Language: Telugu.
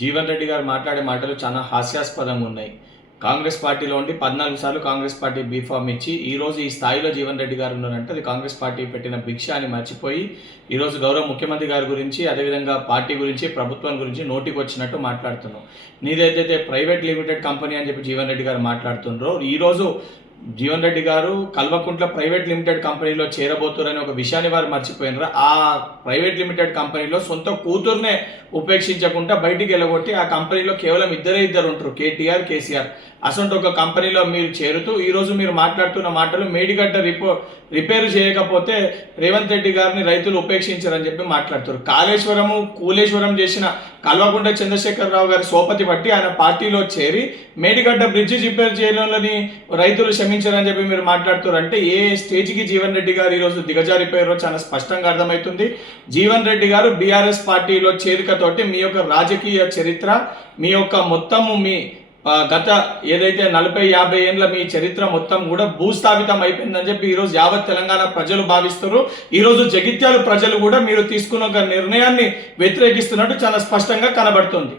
జీవన్ రెడ్డి గారు మాట్లాడే మాటలు చాలా హాస్యాస్పదంగా ఉన్నాయి. కాంగ్రెస్ పార్టీలో ఉండి 14 సార్లు కాంగ్రెస్ పార్టీ బీఫామ్ ఇచ్చి ఈరోజు ఈ స్థాయిలో జీవన్ రెడ్డి గారు ఉన్నారంటే అది కాంగ్రెస్ పార్టీ పెట్టిన భిక్ష అని మర్చిపోయి ఈరోజు గౌరవ ముఖ్యమంత్రి గారి గురించి, అదేవిధంగా పార్టీ గురించి, ప్రభుత్వం గురించి నోటికి వచ్చినట్టు మాట్లాడుతున్నాం. నీదైతే ప్రైవేట్ లిమిటెడ్ కంపెనీ అని చెప్పి జీవన్ రెడ్డి గారు మాట్లాడుతుండ్రో, ఈరోజు జీవన్ రెడ్డి గారు కల్వకుంట్ల ప్రైవేట్ లిమిటెడ్ కంపెనీలో చేరబోతున్నారని ఒక విషయాన్ని వారు మర్చిపోయినారు. ఆ ప్రైవేట్ లిమిటెడ్ కంపెనీలో సొంత కూతుర్నే ఉపేక్షించకుండా బయటికి వెళ్ళగొట్టి ఆ కంపెనీలో కేవలం ఇద్దరు ఉంటారు, కేటీఆర్, కేసీఆర్. అసలు ఒక కంపెనీలో మీరు చేరుతూ ఈరోజు మీరు మాట్లాడుతున్న మాటలు మేడిగడ్డ రిపేర్ చేయకపోతే రేవంత్ రెడ్డి గారిని రైతులు ఉపేక్షించారని చెప్పి మాట్లాడుతారు. కూలేశ్వరం చేసిన కల్వకుంట్ల చంద్రశేఖరరావు గారి సోపతి బట్టి ఆయన పార్టీలో చేరి మేడిగడ్డ బ్రిడ్జి రిపేర్ చేయడంలోని రైతులు క్షమించారని చెప్పి మీరు మాట్లాడుతారు. అంటే ఏ స్టేజ్కి జీవన్ రెడ్డి గారు ఈరోజు దిగజారిపోయారో చాలా స్పష్టంగా అర్థమవుతుంది. జీవన్ రెడ్డి గారు బీఆర్ఎస్ పార్టీలో చేరికతోటి మీ యొక్క రాజకీయ చరిత్ర, మీ యొక్క మొత్తము మీ గత ఏదైతే 40-50 ఏళ్ళ మీ చరిత్ర మొత్తం కూడా భూస్థాపితం అయిపోయిందని చెప్పి ఈరోజు యావత్ తెలంగాణ ప్రజలు భావిస్తారు. ఈరోజు జగిత్యాల ప్రజలు కూడా మీరు తీసుకున్న ఒక నిర్ణయాన్ని వ్యతిరేకిస్తున్నట్టు చాలా స్పష్టంగా కనబడుతుంది.